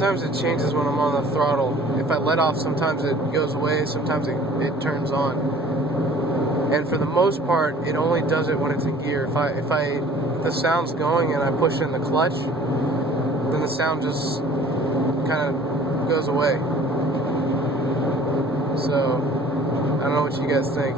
sometimes it changes when I'm on the throttle. If I let off, sometimes it goes away, sometimes it turns on. And for the most part, it only does it when it's in gear. If the sound's going and I push in the clutch, then the sound just kind of goes away. So I don't know what you guys think.